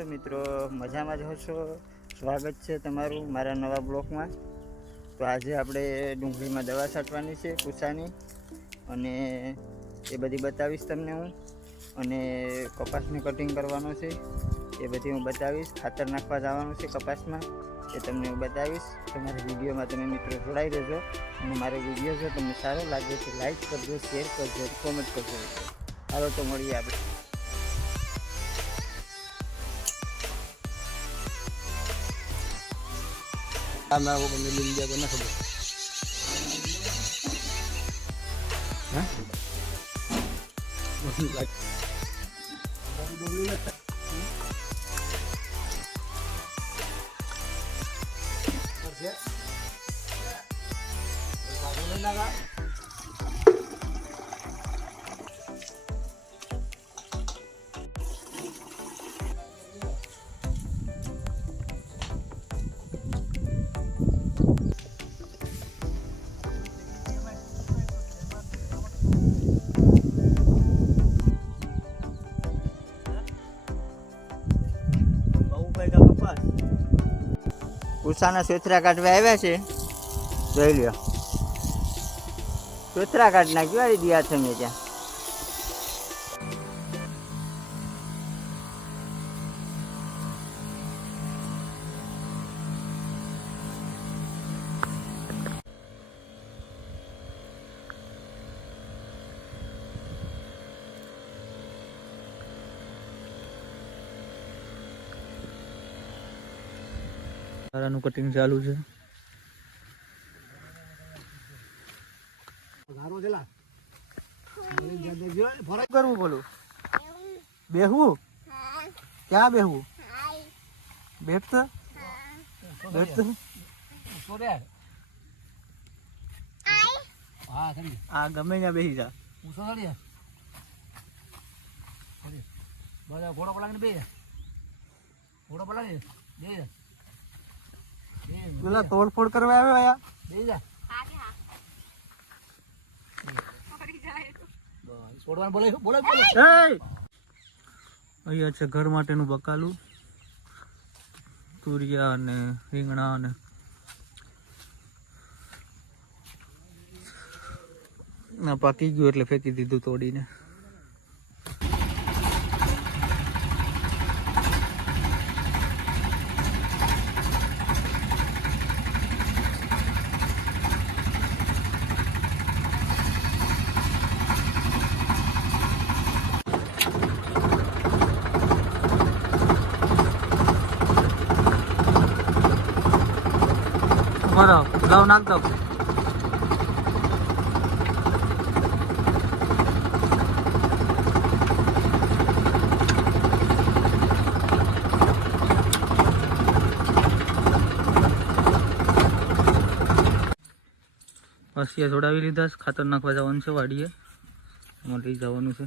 છો મિત્રો? મજામાં જ હશો? સ્વાગત છે તમારું મારા નવા બ્લોગમાં. તો આજે આપણે ડુંગળીમાં દવા છાંટવાની છે કુસાની, અને એ બધી બતાવીશ તમને હું. અને કપાસને કટિંગ કરવાનો છે એ બધી હું બતાવીશ. ખાતર નાખવા જવાનું છે કપાસમાં, એ તમને હું બતાવીશ. તમારા વિડીયોમાં તમે મિત્રો જોડાઈ રહેજો. અને મારો વિડીયો જો તમને સારો લાગે તો લાઈક કરજો, શેર કરજો, કોમેન્ટ કરજો. હાલો તો મળીએ આપણે. ના वो बंदे मिल गया ना खबर हां કુસાના સોથરા કાઢવા આવ્યા છે, જોઈ લ્યો. સોથરા કાઢ નાખ્યો આ દિયા તમે ત્યાં. સારાનું કટિંગ ચાલુ છે. કરવું બોલું બેહવું ક્યાં બેહવું બેઠ આ ગમે ત્યાં બેસી જા. ઘોડો પલાવીને બે ઘોડો પલાવી બે પેલા તોડફોડ કરવા આવ્યા અહીંયા છે ઘર માટેનું બકાલું, તુરિયા અને રીંગણા અને પાકી ગયું એટલે ફેંકી દીધું તોડીને. બરાબર ગાવ નાખ દો. હસિયા જોડાવી લીધા, ખાતર નાખવા જવાનું છે વાડીએ, એમાં લઈ જવાનું છે.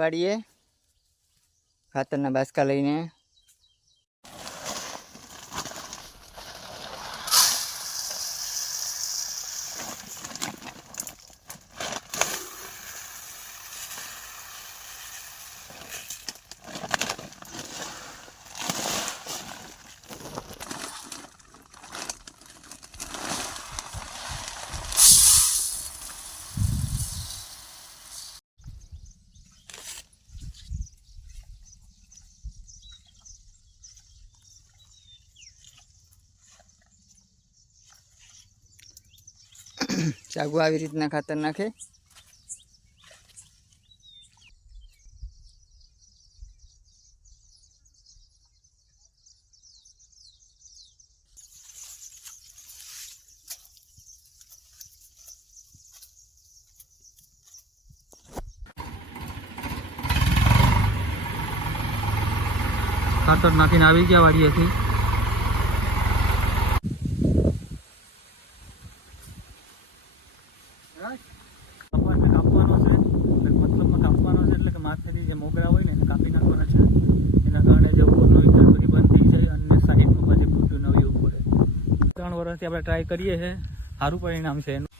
વાડીએ ખાતરના બાસકા લઈને. ચાગુ આવી રીતના ખાતર નાખે. ખાતર નાખીને આવી ગયા વાડીએથી. કપાસને કાપવાનો છે, મતલબમાં કાપવાનો છે એટલે કે માથેથી જે મોગરા હોય ને એને કાપી નાખવાના છે. એના કારણે જે ઉપરનો વિસ્તાર બધી બંધ થઈ જાય અને સાઈડમાં પાછી ફૂટું નવી ઉપર 3 વર્ષથી આપણે ટ્રાય કરીએ છીએ, સારું પરિણામ છે એનું.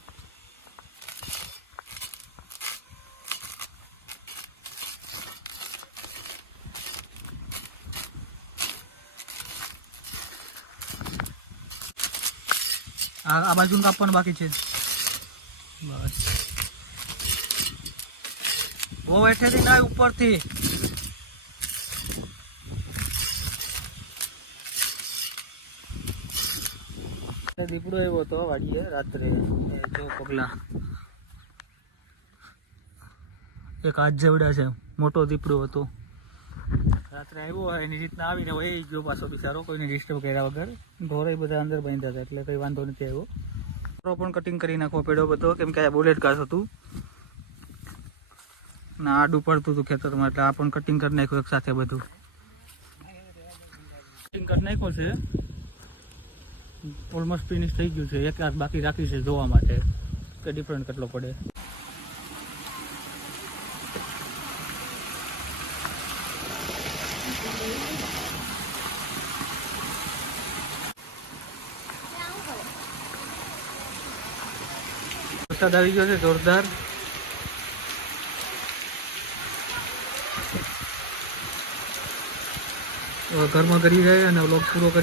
આ બાજુ કાપવાનું બાકી છે બસ. બહુ હેઠેથી ના ઉપરથી. દીપડો આવ્યો હતો વાડીએ રાત્રે, જો પગલા એક હાથ જેવડા છે, મોટો દીપડો હતો. રાત્રે આવ્યો એની રીતના આવીને વહી ગયો પાછો બિચારો, કોઈને ડિસ્ટર્બ કર્યા વગર. ઢોરે બધા અંદર બાંધ્યા હતા એટલે કંઈ વાંધો નથી આવ્યો. ઢોરો પણ કટિંગ કરી નાખવો પડ્યો બધો, કેમ કે આ બુલેટ ઘાસ હતું ને આડું પડતું હતું ખેતરમાં, એટલે આ પણ કટિંગ કરી નાખ્યું એક સાથે બધું. કટિંગ કરી નાખ્યો છે, ઓલમોસ્ટ ફિનિશ થઈ ગયું છે. એક હાથ બાકી રાખી છે જોવા માટે કે ડિફરન્ટ કેટલો પડે. વરસાદ આવી ગયો છે જોરદાર. ઘરમાં કરી જાય અને વ્લોગ પૂરો કરીએ.